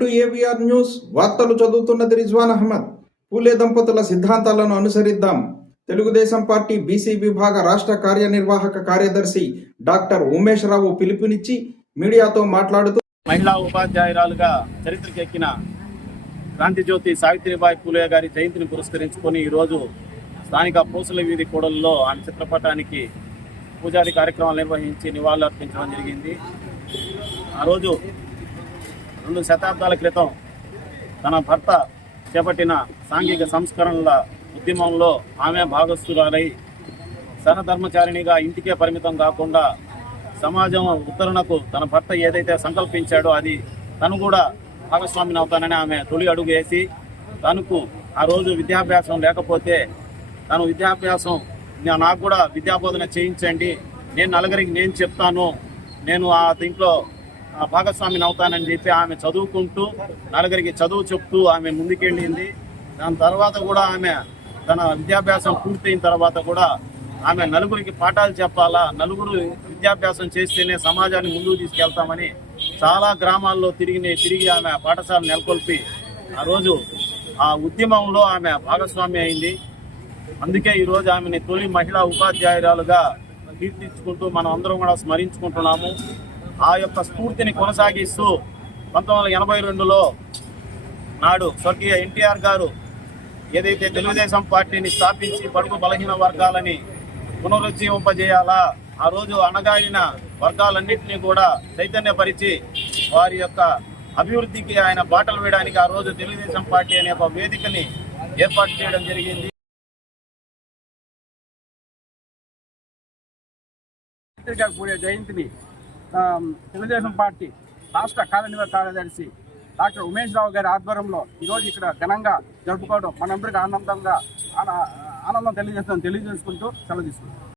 KVR news వార్తలు చదువుతున్నది రిజ్వాన్ అహ్మద్. పూలే దంపతుల సిద్ధాంతాలను అనుసరిద్దాం. తెలుగుదేశం పార్టీ బీసీ విభాగ రాష్ట్ర కార్యనిర్వాహక కార్యదర్శి డాక్టర్ ఉమేష్ రావు పిలుపునిచ్చి మీడియాతో మాట్లాడుతూ మహిళా ఉపాధ్యాయురాలుగా చరిత్రకెక్కిన క్రాంతిజ్యోతి సావిత్రిబాయి పూలే గారి జయంతిని పురస్కరించుకొని ఈరోజు స్థానిక పూసల వీధి కూడలిలో ఆమె చిత్రపటానికి పూజాది కార్యక్రమాలు నిర్వహించి నివాళులు అర్పించడం జరిగింది. ఆ రోజు రెండు శతాబ్దాల క్రితం తన భర్త చేపట్టిన సాంఘిక సంస్కరణల ఉద్యమంలో ఆమె భాగస్థురాలై సనధర్మచారిణిగా ఇంటికే పరిమితం కాకుండా సమాజం ఉత్తరణకు తన భర్త ఏదైతే సంకల్పించాడో అది తను కూడా భాగస్వామిని అవుతానని ఆమె తొలి అడుగు వేసి తనకు ఆ రోజు విద్యాభ్యాసం లేకపోతే తను విద్యాభ్యాసం నాకు కూడా విద్యాబోధన చేయించండి. నేను నలుగురికి నేను చెప్తాను. నేను ఆ దీంట్లో భాగస్వామిని అవుతానని చెప్పి ఆమె చదువుకుంటూ నలుగురికి చదువు చెప్తూ ఆమె ముందుకెళ్ళింది. దాని తర్వాత కూడా ఆమె తన విద్యాభ్యాసం పూర్తయిన తర్వాత కూడా ఆమె నలుగురికి పాఠాలు చెప్పాలా నలుగురు విద్యాభ్యాసం చేస్తేనే సమాజాన్ని ముందుకు తీసుకెళ్తామని చాలా గ్రామాల్లో తిరిగి తిరిగి ఆమె పాఠశాల నెలకొల్పి ఆ రోజు ఆ ఉద్యమంలో ఆమె భాగస్వామి అయింది. అందుకే ఈరోజు ఆమెని తొలి మహిళా ఉపాధ్యాయురాలుగా కీర్తించుకుంటూ మనం అందరం కూడా స్మరించుకుంటున్నాము. ఆ యొక్క స్ఫూర్తిని కొనసాగిస్తూ పంతొమ్మిది వందల ఎనభై రెండులో నాడు స్వర్గీయ ఎన్టీఆర్ గారు ఏదైతే తెలుగుదేశం పార్టీని స్థాపించి బడుగు బలహీన వర్గాలని పునరుజ్జీవింపజేయాలా ఆ రోజు అణగారిన వర్గాలన్నింటినీ కూడా చైతన్యపరిచి వారి యొక్క అభివృద్ధికి ఆయన బాటలు వేయడానికి ఆ రోజు తెలుగుదేశం పార్టీ అనే ఒక వేదికని ఏర్పాటు చేయడం జరిగింది. అంబేద్కర్ పూడే జయంతిని తెలుగుదేశం పార్టీ రాష్ట్ర కార్యనిర్వాహక కార్యదర్శి డాక్టర్ ఉమేష్ రావు గారి ఆధ్వర్యంలో ఈరోజు ఇక్కడ ఘనంగా జరుపుకోవడం మనందరికీ ఆనందంగా ఆన- ఆనందం తెలియజేస్తాం తెలియజేసుకుంటూ సెలవు తీసుకుంటాం